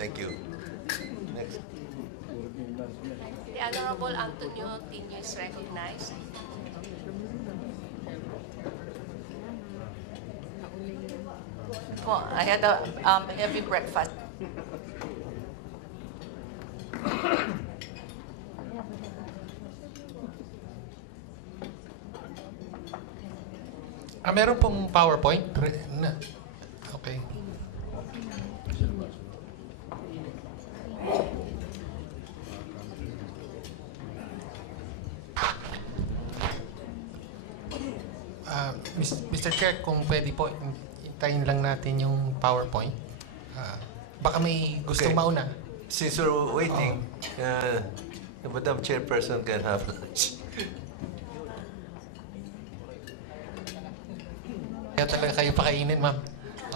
Thank you. Next. The Honorable Tinio is recognized. Well, I had a heavy breakfast. Meron pong PowerPoint? Okay. Mr. Chair, kung pwede po, hintayin lang natin yung PowerPoint. Baka may gustong mauna. Since we're waiting, the Madam Chairperson can have lunch. Kaya talaga kayo pakainin, ma'am.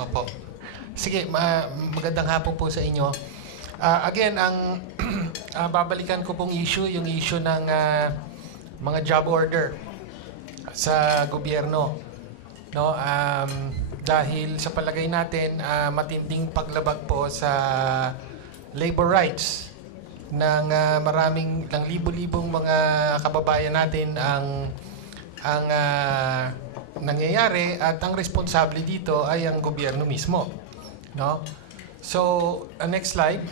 Opo. Sige, magandang hapon po sa inyo. Again, ang babalikan ko pong issue, yung issue ng mga job order sa gobyerno. No, dahil sa palagay natin, matinding paglabag po sa labor rights ng maraming, ng libo-libong mga kababayan natin ang nangyayari, at ang responsable dito ay ang gobyerno mismo, no? So, next slide.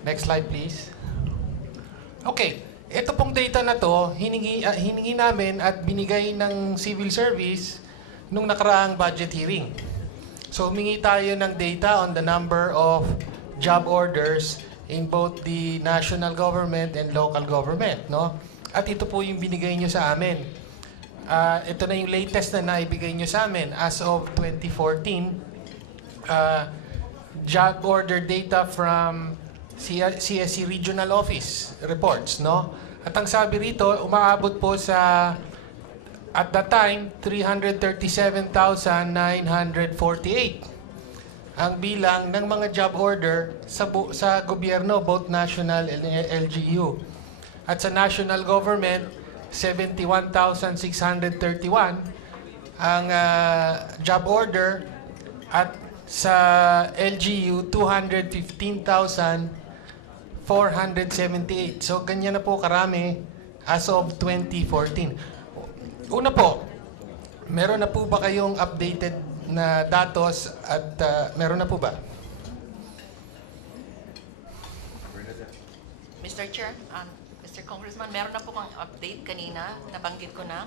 Next slide, please. Okay, ito pong data na to, hiningi namin at binigay ng civil service nung nakaraang budget hearing. So, humingi tayo ng data on the number of job orders in both the national government and local government, no? At ito po yung binigay nyo sa amin. Ito na yung latest na naibigay nyo sa amin. As of 2014, job order data from CSC Regional Office reports, no? At ang sabi rito, umaabot po sa, at that time, 337,948 ang bilang ng mga job order sa gobyerno, both national and LGU. At sa national government, 71,631 ang job order, at sa LGU 215,478. So ganyan na po karami as of 2014. Una po, meron na po ba kayong updated na datos, at meron na po ba? Mr. Chair, Mr. Congressman, meron na po kang update kanina, nabanggit ko na,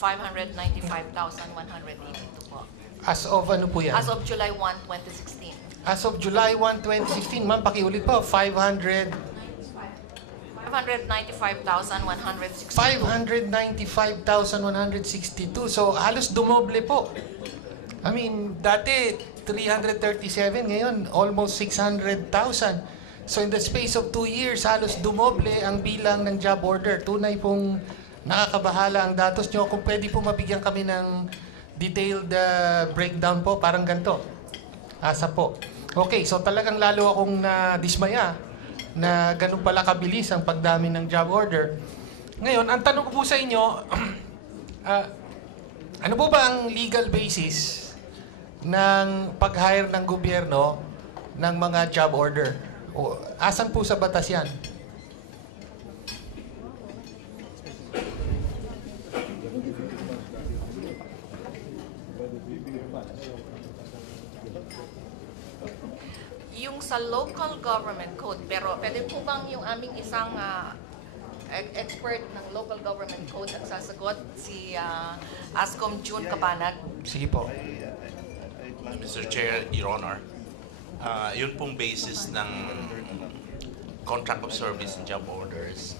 595,182 po. As of ano po yan? As of July 1, 2016. As of July 1, 2016, ma'am, pakiulit po, 595,162. 595,162. So, halos dumoble po. I mean, dati 337, ngayon almost 600,000. So, in the space of 2 years, halos dumoble ang bilang ng job order. Tunay pong nakakabahala ang datos nyo. Kung pwede po mabigyan kami ng detailed breakdown po, parang ganito. Asa po. Okay, so talagang lalo akong nadismaya na ganun pala kabilis ang pagdami ng job order. Ngayon, ang tanong ko po sa inyo, ano po ba ang legal basis ng pag-hire ng gobyerno ng mga job order? O, asan po sa batas yan? Yung sa local government code, pero pwede po bang yung aming isang expert ng local government code ang sasagot, si Ascom June Kapanag? Sige po. Mr. Chair, Your Honor, yun pong basis ng contract of service and job orders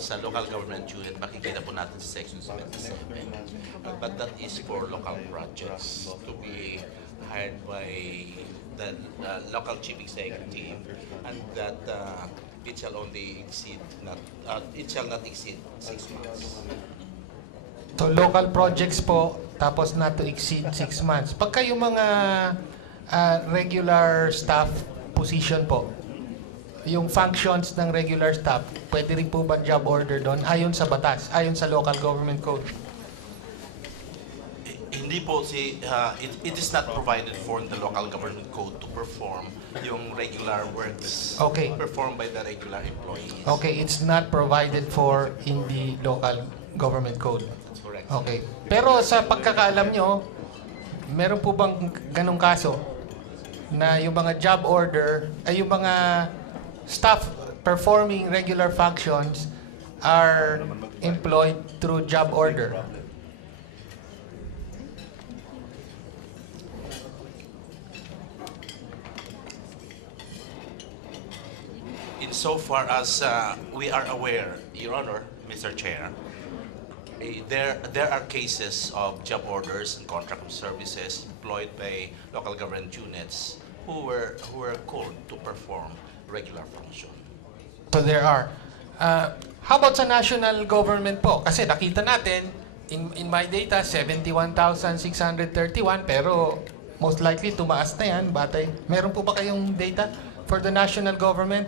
sa local government unit, makikita po natin sa section 77. But that is for local projects to be hired by the local chief executive, and that it shall only exceed it shall not exceed 6 months. So, local projects po, tapos not to exceed 6 months. Pagka yung mga regular staff position po, yung functions ng regular staff, pwede rin po ba job order doon ayon sa batas, ayon sa local government code? Hindi po it is not provided for in the local government code to perform yung regular works Okay. performed by the regular employees. Okay, it's not provided for in the local government code. That's correct. Okay. Pero sa pagkakaalam nyo, meron po bang ganong kaso na yung mga job order, ay yung mga staff performing regular functions are employed through job order? Insofar as we are aware, Your Honor, Mr. Chair, there are cases of job orders and contract of services employed by local government units who were called to perform regular function. So there are. How about sa national government po? Kasi nakita natin, in my data, 71,631, pero most likely tumaas na yan. Batay. Meron po ba kayong data for the national government?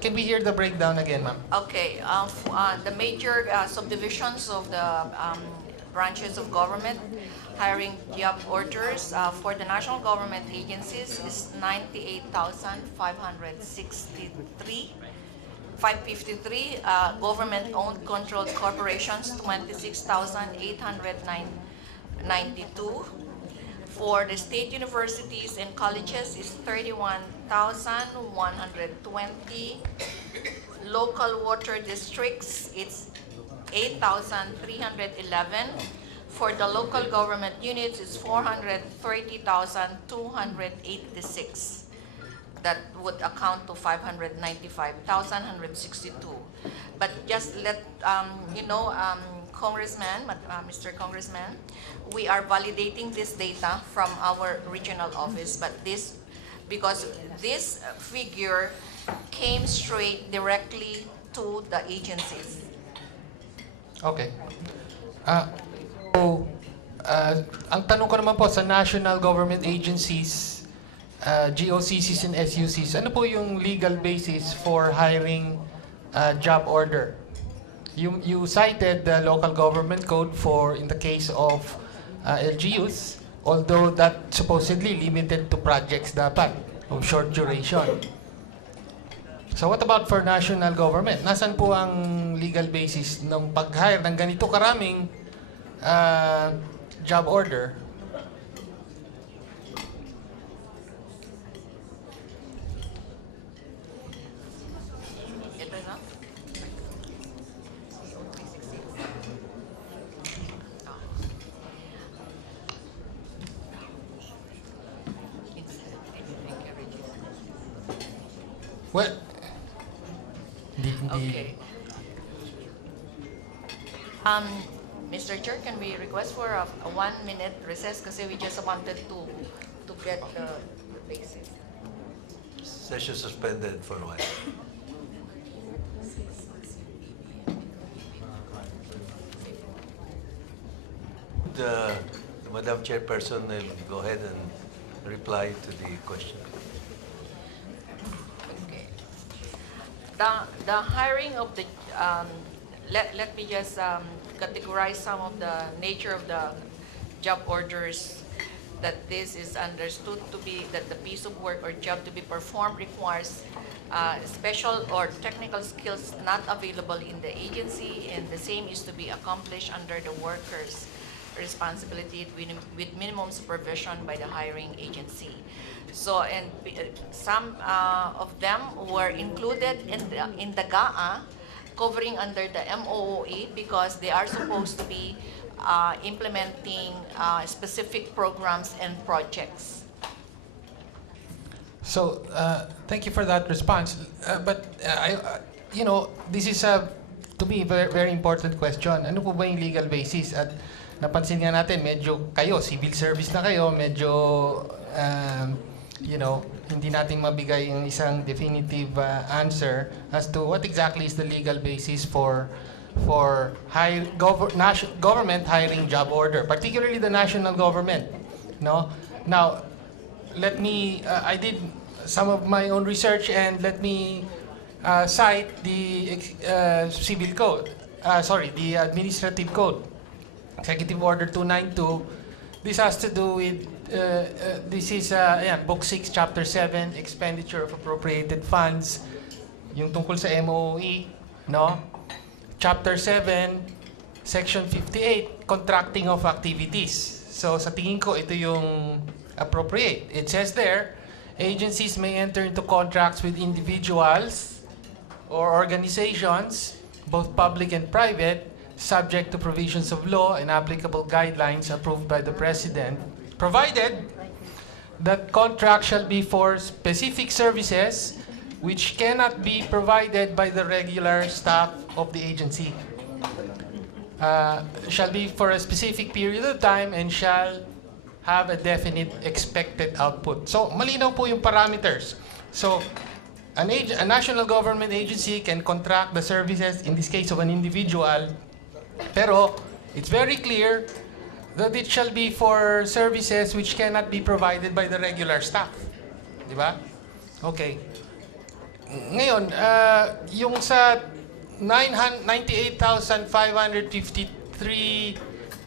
Can we hear the breakdown again, ma'am? Okay, the major subdivisions of the branches of government hiring job orders for the national government agencies is 98,563. 553, government-owned controlled corporations, 26,892. For the state universities and colleges is 31,120. Local water districts, it's 8,311. For the local government units, it's 430,286. That would account to 595,162. But just let Congressman, Mr. Congressman, we are validating this data from our regional office, but because this figure came straight directly to the agencies. Okay. Ang tanong ko naman po sa national government agencies, GOCCs and SUCs, ano po yung legal basis for hiring job order? You cited the local government code for in the case of LGUs, although that supposedly limited to projects dapat of short duration. So what about for national government? Nasaan po ang legal basis ng pag-hire ng ganito karaming job order? Ito na? Well, Okay. Mr. Chair, can we request for a 1-minute recess kasi we just wanted to get the basis. Session suspended for a while. The Madam Chairperson will go ahead and reply to the question. Okay. The hiring of the let me just categorize some of the nature of the job orders. That this is understood to be that the piece of work or job to be performed requires special or technical skills not available in the agency, and the same is to be accomplished under the worker's responsibility with minimum supervision by the hiring agency. So, and some of them were included in the GAA, covering under the MOOE because they are supposed to be implementing specific programs and projects. So, thank you for that response. This is to me, very, very important question. Ano po ba yung legal basis? At napansin nga natin, medyo kayo, civil service na kayo, medyo, hindi natin mabigay yung isang definitive answer as to what exactly is the legal basis for government hiring job order, particularly the national government. No? Now, let me, I did some of my own research and let me cite the civil code, the administrative code. Executive Order 292. This has to do with, this is Book 6, Chapter 7, Expenditure of Appropriated Funds, yung tungkol sa MOE, no? Chapter 7, Section 58, Contracting of Activities. So sa tingin ko, ito yung appropriate. It says there, agencies may enter into contracts with individuals or organizations, both public and private, subject to provisions of law and applicable guidelines approved by the President, provided that contract shall be for specific services which cannot be provided by the regular staff of the agency. Shall be for a specific period of time and shall have a definite expected output. So, malinaw po yung parameters. So, a national government agency can contract the services, in this case of an individual, pero it's very clear that it shall be for services which cannot be provided by the regular staff. Di ba? Okay. Ngayon, yung sa 98,553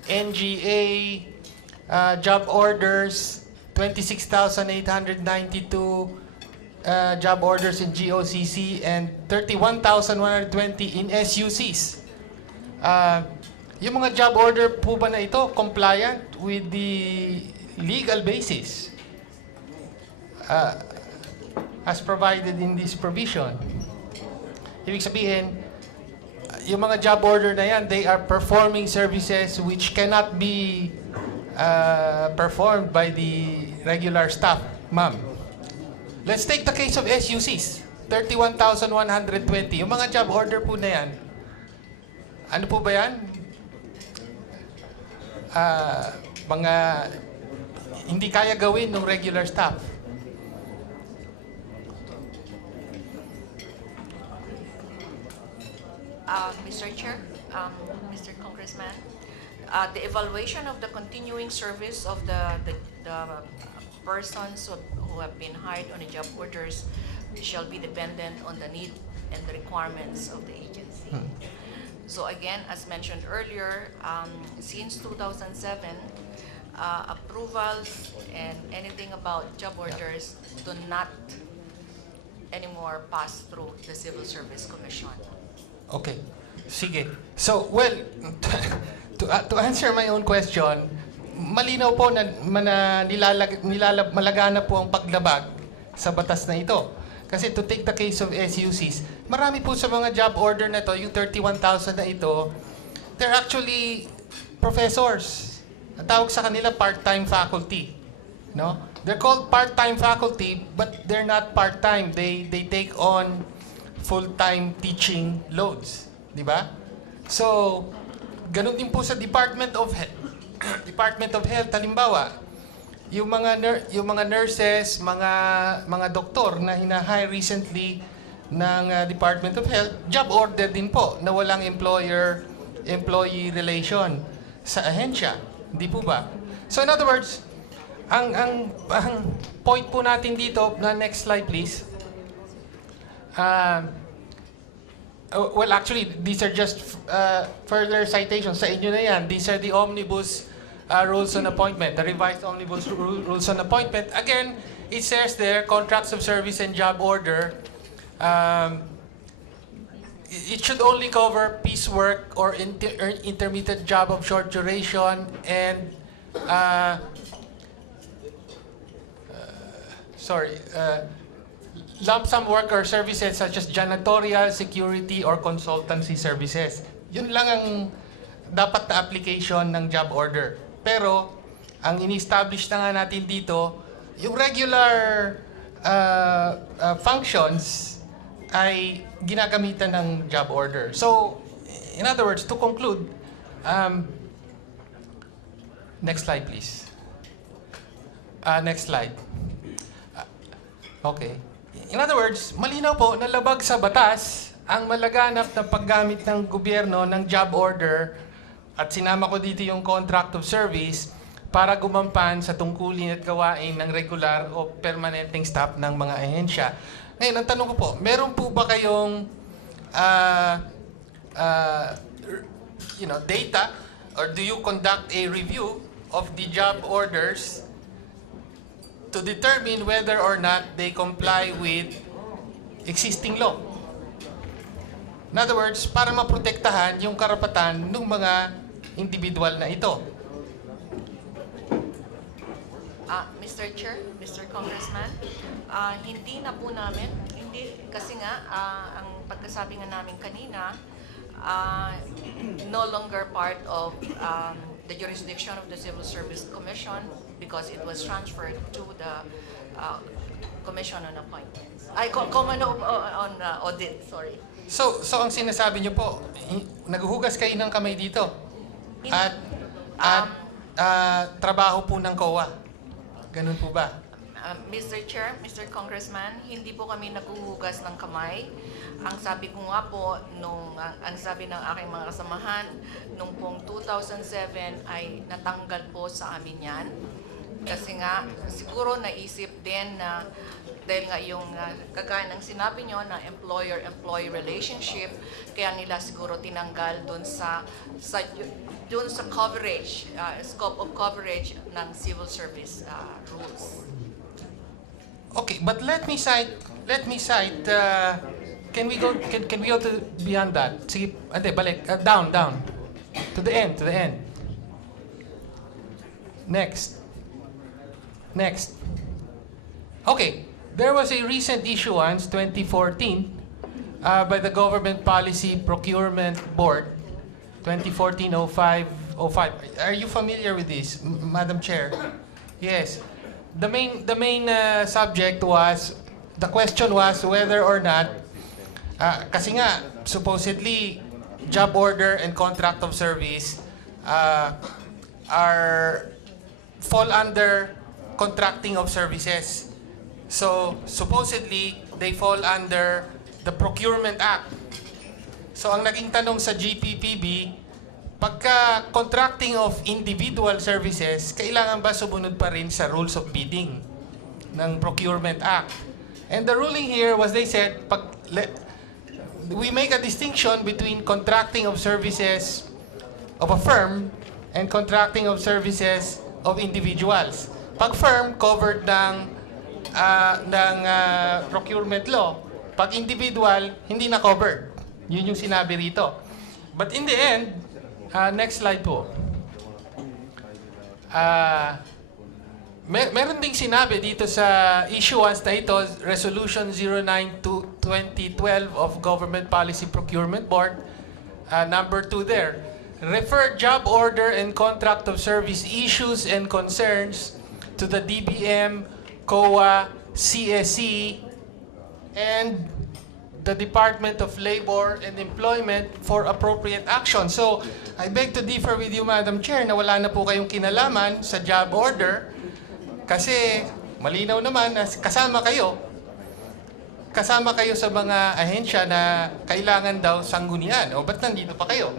NGA job orders, 26,892 job orders in GOCC, and 31,120 in SUCs. Yung mga job order po ba na ito compliant with the legal basis as provided in this provision? Ibig sabihin, yung mga job order na yan, they are performing services which cannot be performed by the regular staff, ma'am. Let's take the case of SUCs, 31,120. Yung mga job order po na yan, ano po ba yan? Mga hindi kaya gawin ng regular staff. Mr. Chair, Mr. Congressman, the evaluation of the continuing service of the persons who have been hired on the job orders shall be dependent on the need and the requirements of the agency. So again, as mentioned earlier, since 2007, approvals and anything about job orders do not anymore pass through the Civil Service Commission. Okay. Sige. So, well, to answer my own question, malinaw po na malagana po ang paglabag sa batas na ito. Kasi to take the case of SUCs, marami po sa mga job order na to, yung 31,000 na ito, they're actually professors. Ang tawag sa kanila part-time faculty. No? They're called part-time faculty, but they're not part-time. They take on full-time teaching loads. Di ba? So, ganun din po sa Department of Health. Department of Health, halimbawa, yung mga nurses, mga doktor na hina-hire recently ng Department of Health, job order din po na walang employee relation sa ahensya. Hindi po ba? So in other words, ang point po natin dito, na next slide please. Well, actually, these are just further citations. Sa inyo na yan. These are the omnibus rules on appointment, the revised omnibus rules on appointment. Again, it says there, contracts of service and job order. It should only cover piecework or intermittent job of short duration and lump sum work or services such as janitorial, security, or consultancy services. Yun lang ang dapat na application ng job order. Pero, ang in-establish na nga natin dito, yung regular functions ay ginagamitan ng job order. So, in other words, to conclude, next slide please. Next slide. Okay. In other words, malinaw po na labag sa batas ang malaganap na paggamit ng gobyerno ng job order, at sinama ko dito yung contract of service para gumampan sa tungkulin at gawain ng regular o permanenteng staff ng mga ahensya. Ngayon, ang tanong ko po, meron po ba kayong data or do you conduct a review of the job orders to determine whether or not they comply with existing law? In other words, para maprotektahan yung karapatan ng mga individual na ito. Mr. Chair, Mr. Congressman, hindi na po namin, kasi nga, ang pagkasabi nga namin kanina, no longer part of the jurisdiction of the Civil Service Commission because it was transferred to the Commission on Appointments. Common on Audit, sorry. So ang sinasabi niyo po, naghuhugas kayo ng kamay dito at trabaho po ng COA. Ganun po ba? Mr. Chair, Mr. Congressman, hindi po kami naghuhugas ng kamay. Ang sabi ko nga po, ang sabi ng aking mga kasamahan, nung pong 2007 ay natanggal po sa amin yan. Kasi nga, siguro naisip din na dahil nga yung kagaya ng sinabi nyo na employer-employee relationship, kaya nila siguro tinanggal dun sa coverage, scope of coverage ng civil service rules. Okay, but let me cite can we go to beyond that? Sige, balik, down to the end. Next. Okay, there was a recent issuance 2014 by the Government Policy Procurement Board 2014-05. Are you familiar with this, Madam Chair? Yes. The main subject was, the question was whether or not, kasi nga, supposedly, job order and contract of service fall under contracting of services. So, supposedly, they fall under the Procurement Act. So, ang naging tanong sa GPPB, pagka contracting of individual services, kailangan ba sumunod pa rin sa rules of bidding ng Procurement Act? And the ruling here was, they said, we make a distinction between contracting of services of a firm and contracting of services of individuals. Pag firm, covered ng procurement law. Pag individual, hindi na covered. Yun yung sinabi rito. But in the end, next slide po. Meron ding sinabi dito sa issuance na ito, Resolution 09-2012 of Government Policy Procurement Board, number 2 there. Refer job order and contract of service issues and concerns to the DBM, COA, CSC, and the Department of Labor and Employment for appropriate action. So, I beg to differ with you, Madam Chair, na wala na po kayong kinalaman sa job order kasi malinaw naman na kasama kayo sa mga ahensya na kailangan daw sanggunian. O ba't nandito pa kayo?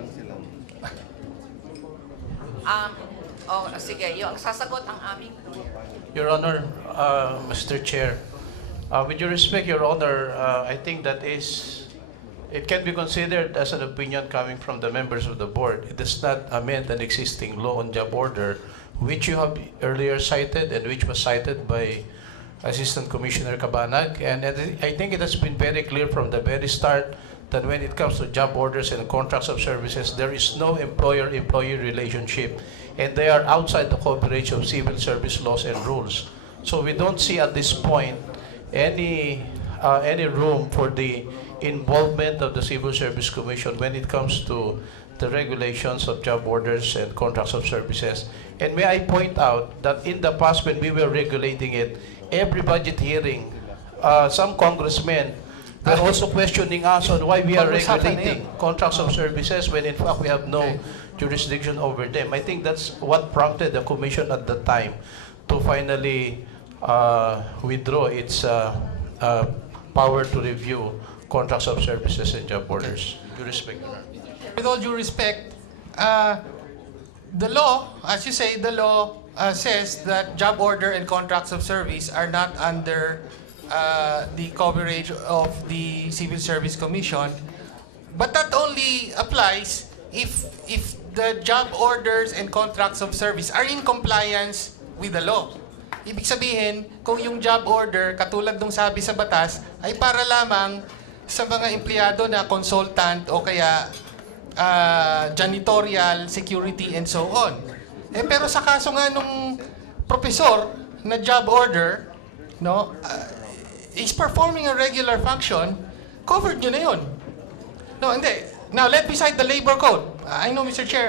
Sige, yung sasagot ang aming lawyer. Your Honor, Mr. Chair, with your respect, Your Honor, I think that it can be considered as an opinion coming from the members of the board. It does not amend an existing law on job order, which you have earlier cited and which was cited by Assistant Commissioner Cabanag. And I think it has been very clear from the very start that when it comes to job orders and contracts of services, there is no employer-employee relationship, and they are outside the coverage of civil service laws and rules. So we don't see at this point any room for the involvement of the Civil Service Commission when it comes to the regulations of job orders and contracts of services. And may I point out that in the past when we were regulating it, every budget hearing, some congressmen were also questioning us on why we are regulating contracts of services when in fact we have no jurisdiction over them. I think that's what prompted the Commission at the time to finally withdraw its power to review contracts of services and job orders. With due respect, Your Honor. With all due respect, the law, as you say, the law says that job order and contracts of service are not under the coverage of the Civil Service Commission. But that only applies if the job orders and contracts of service are in compliance with the law. Ibig sabihin, kung yung job order, katulad nung sabi sa batas, ay para lamang sa mga empleyado na consultant o kaya janitorial, security, and so on. Pero sa kaso nga nung professor na job order, no, is performing a regular function, covered nyo na yun. No, hindi. Now, let me cite the labor code. I know, Mr. Chair,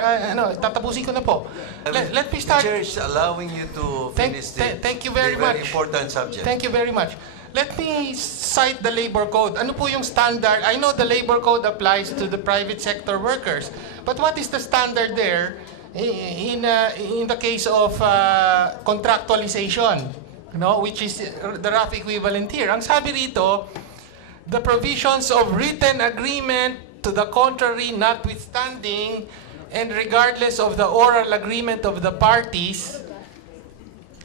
tatapusin ko na po. Let me start. The Chair is allowing you to finish Thank you very the much. very important subject. Thank you very much. Let me cite the labor code. Ano po yung standard? I know the labor code applies to the private sector workers. But what is the standard there in the case of contractualization? No, which is the rough equivalent here. Ang sabi rito, the provisions of written agreement to the contrary notwithstanding and regardless of the oral agreement of the parties,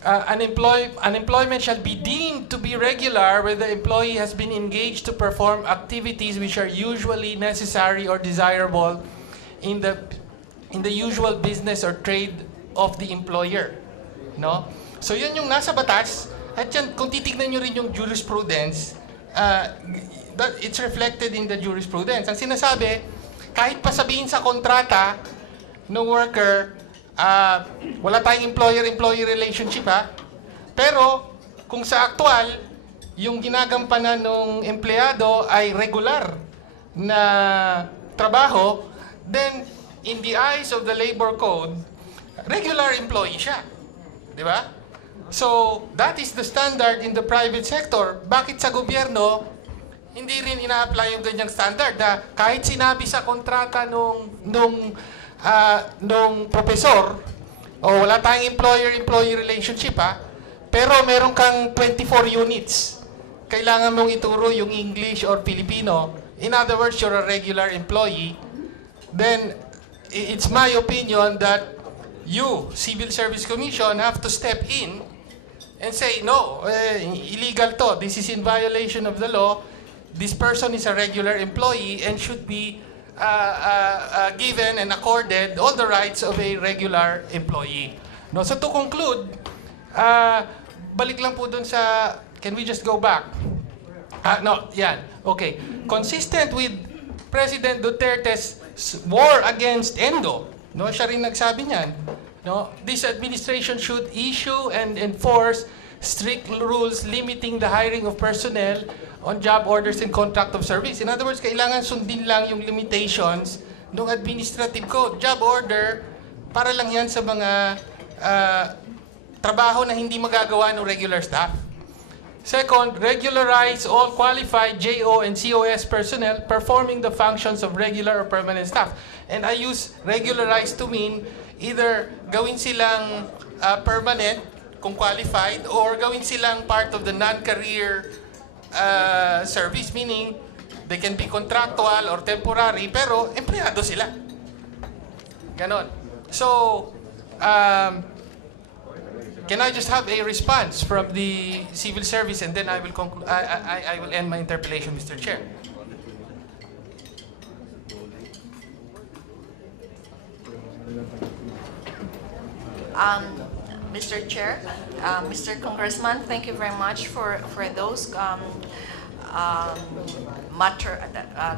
unemployment shall be deemed to be regular where the employee has been engaged to perform activities which are usually necessary or desirable in the usual business or trade of the employer. No? So yun yung nasa batas, at yan, kung titignan nyo rin yung jurisprudence, but it's reflected in the jurisprudence. Ang sinasabi, kahit pa sabihin sa kontrata ng worker, wala tayong employer-employee relationship, ha? Pero, kung sa aktual, yung ginagampanan ng empleyado ay regular na trabaho, then, in the eyes of the labor code, regular employee siya. Di ba? So, that is the standard in the private sector. Bakit sa gobyerno, hindi rin ina-apply yung ganyang standard na kahit sinabi sa kontrata nung professor, wala tayong employer-employee relationship, ha? Pero meron kang 24 units. Kailangan mong ituro yung English or Filipino. In other words, you're a regular employee. Then, it's my opinion that you, Civil Service Commission, have to step in and say, no, illegal to. This is in violation of the law. This person is a regular employee and should be given and accorded all the rights of a regular employee. No, so to conclude, balik lang po dun sa, can we just go back? No, yan. Okay. Consistent with President Duterte's war against Endo, no, siya rin nagsabi niyan, no, this administration should issue and enforce strict rules limiting the hiring of personnel on job orders and contract of service. In other words, kailangan sundin lang yung limitations ng administrative code. Job order, para lang yan sa mga trabaho na hindi magagawa ng regular staff. Second, regularize all qualified JO and COS personnel performing the functions of regular or permanent staff. And I use regularize to mean either gawin silang permanent kung qualified or gawin silang part of the non-career service, meaning they can be contractual or temporary, pero empleyado sila. Ganon. So, can I just have a response from the civil service and then I will conclude. I will end my interpellation, Mr. Chair. Mr. Chair, Mr. Congressman, thank you very much for those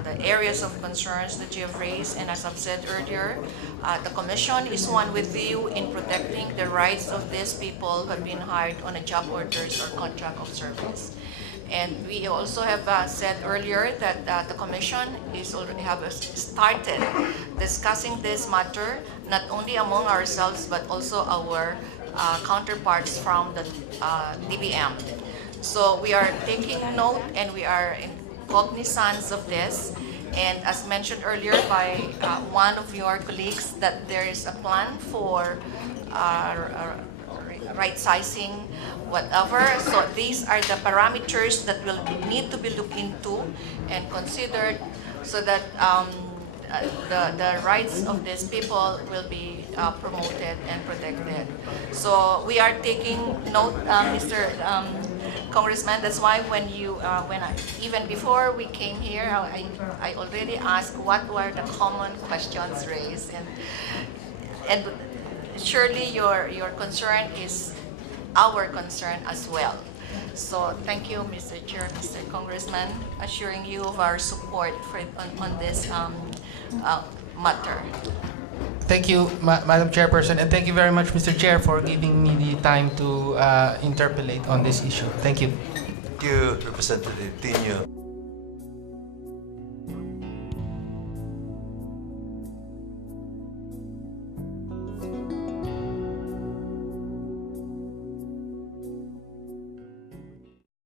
the areas of concerns that you have raised. And as I've said earlier, the Commission is one with you in protecting the rights of these people who have been hired on a job orders or contract of service. And we also have said earlier that the Commission is already have started discussing this matter, not only among ourselves, but also our counterparts from the DBM. So we are taking note and we are in cognizance of this. And as mentioned earlier by one of your colleagues, that there is a plan for right-sizing, whatever. So these are the parameters that will need to be looked into and considered so that the rights of these people will be promoted and protected. So we are taking note, Mr. Congressman, that's why even before we came here, I already asked what were the common questions raised, and surely your concern is our concern as well. So thank you, Mr. Chair, Mr. Congressman, assuring you of our support on this matter. Thank you, Madam Chairperson, and thank you very much, Mr. Chair, for giving me the time to interpellate on this issue. Thank you. Thank you, Representative Tinio.